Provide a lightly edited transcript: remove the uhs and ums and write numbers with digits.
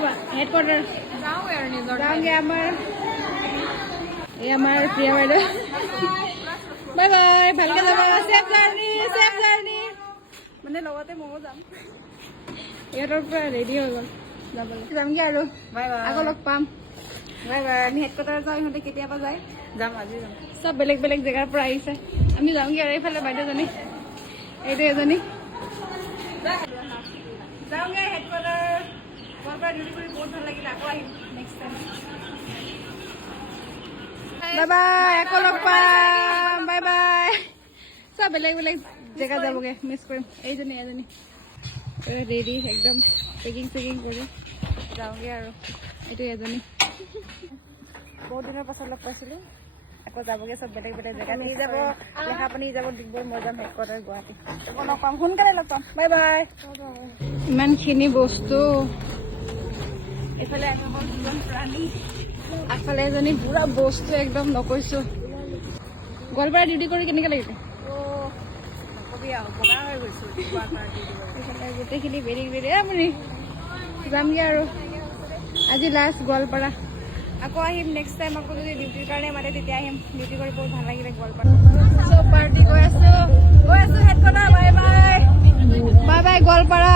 headquarter যাওঁগে আমাৰ প্ৰিয়া বাইদেউ bye bye ভালকে যাবা সেফ জাৰ্নি মানে লগতে ময়ো যাম ইহঁতৰ পৰা ৰেডি হৈ গ'ল যাবলৈ যামগে আৰু আকৌ লগ পাম বাই বাই আমি হেডকোয়াৰ্টাৰ যাওঁ ইহঁতে কেতিয়াবা যায় যাম আজি যাম চব বেলেগ বেলেগ জেগাৰ পৰা আহিছে আমি যাওঁগে আৰু এইফালে বাইদেউজনী এইটো এজনী যাওঁগে হেডকোয়াৰ্টাৰ গোৱালপাৰা ডিউটি কৰি বহুত ভাল লাগিলে আকৌ আহিম নেক্সট টাইম বাই বাই আকৌ লগ পাম বাই বাই চব বেলেগ বেলেগ জেগা যাবগে মিছ কৰিম এইজনী এজনী ৰেডি একদম পেকিং কৰি যাওঁগে আৰু এইটো এজনী বহুত দিনৰ পাছত লগ পাইছিলোঁ আকৌ যাবগে চব বেলেগ বেলেগ জেগাত নি যাব লেখাপানী যাব ডিগবৈ মই যাম হেডকোয়াৰ্টাৰ গুৱাহাটী আকৌ লগ পাম সোনকালে লগ পাম বাই বাই ইমানখিনি বস্তু এইফালে আকৌ দুজন প্ৰাণী আগফালে এজনী পুৰা বস্তু একদম নকৈছোঁ গোৱালপাৰা ডিউটি কৰি কেনেকৈ লাগিছে এইফালে গোটেইখিনি বেৰি আপুনি যামগৈ আৰু আজি লাষ্ট গোৱালপাৰা আকৌ আহিম নেক্সট টাইম আকৌ যদি ডিউটিৰ কাৰণে মাতে তেতিয়া আহিম ডিউটি কৰি বহুত ভাল লাগিলে গোৱালপাৰা চব পাৰ্টি গৈ আছোঁ হেডকোয়াৰ্টাৰ বাই বাই গোৱালপাৰা